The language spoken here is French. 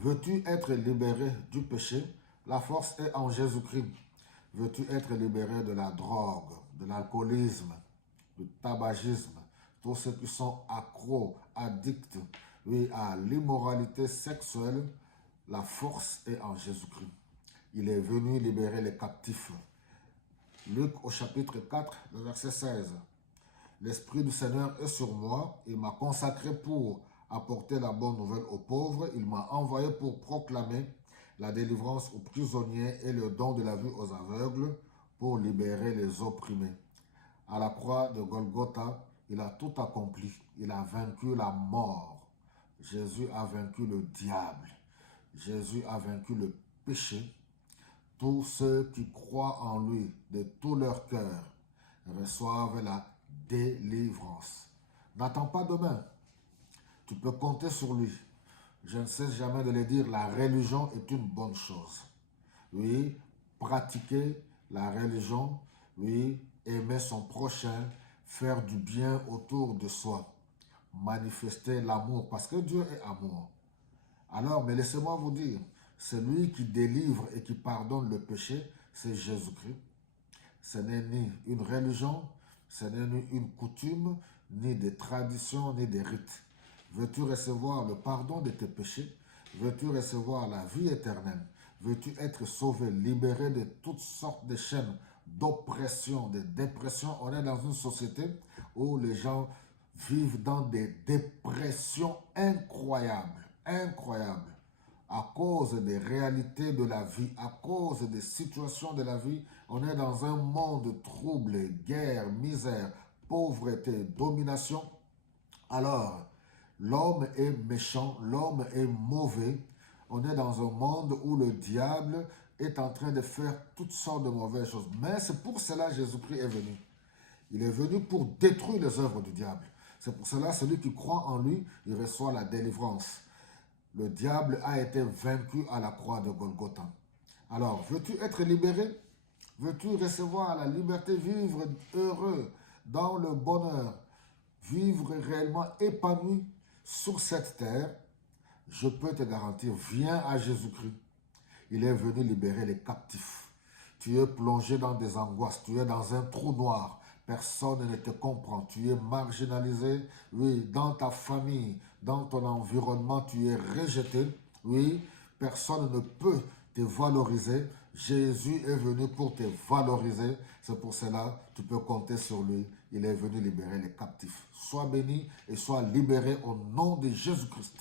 Veux-tu être libéré du péché? La force est en Jésus-Christ. Veux-tu être libéré de la drogue, de l'alcoolisme, du tabagisme, tous ceux qui sont accros, addicts, oui, à l'immoralité sexuelle? La force est en Jésus-Christ. Il est venu libérer les captifs. Luc au chapitre 4, le verset 16. L'Esprit du Seigneur est sur moi. Il m'a consacré pour apporter la bonne nouvelle aux pauvres. Il m'a envoyé pour proclamer la délivrance aux prisonniers et le don de la vue aux aveugles, pour libérer les opprimés. À la croix de Golgotha, il a tout accompli. Il a vaincu la mort. Jésus a vaincu le diable. Jésus a vaincu le péché. Tous ceux qui croient en lui de tout leur cœur reçoivent la délivrance. N'attends pas demain. Tu peux compter sur lui. Je ne cesse jamais de le dire, la religion est une bonne chose. Oui, pratiquer la religion, oui, aimer son prochain, faire du bien autour de soi, manifester l'amour, parce que Dieu est amour. Alors, mais laissez-moi vous dire, celui qui délivre et qui pardonne le péché, c'est Jésus-Christ. Ce n'est ni une religion, ce n'est ni une coutume, ni des traditions, ni des rites. Veux-tu recevoir le pardon de tes péchés? Veux-tu recevoir la vie éternelle? Veux-tu être sauvé, libéré de toutes sortes de chaînes d'oppression, de dépression? On est dans une société où les gens vivent dans des dépressions incroyables, incroyables, à cause des réalités de la vie, à cause des situations de la vie. On est dans un monde troublé, guerre, misère, pauvreté, domination. Alors, l'homme est méchant, l'homme est mauvais. On est dans un monde où le diable est en train de faire toutes sortes de mauvaises choses. Mais c'est pour cela que Jésus-Christ est venu. Il est venu pour détruire les œuvres du diable. C'est pour cela que celui qui croit en lui, il reçoit la délivrance. Le diable a été vaincu à la croix de Golgotha. Alors, veux-tu être libéré? Veux-tu recevoir la liberté, vivre heureux, dans le bonheur, vivre réellement épanoui sur cette terre? Je peux te garantir, viens à Jésus-Christ. Il est venu libérer les captifs. Tu es plongé dans des angoisses, tu es dans un trou noir. Personne ne te comprend, tu es marginalisé, oui, dans ta famille, dans ton environnement, tu es rejeté, oui, personne ne peut te valoriser. Jésus est venu pour te valoriser, c'est pour cela que tu peux compter sur lui. Il est venu libérer les captifs. Sois béni et sois libéré au nom de Jésus-Christ.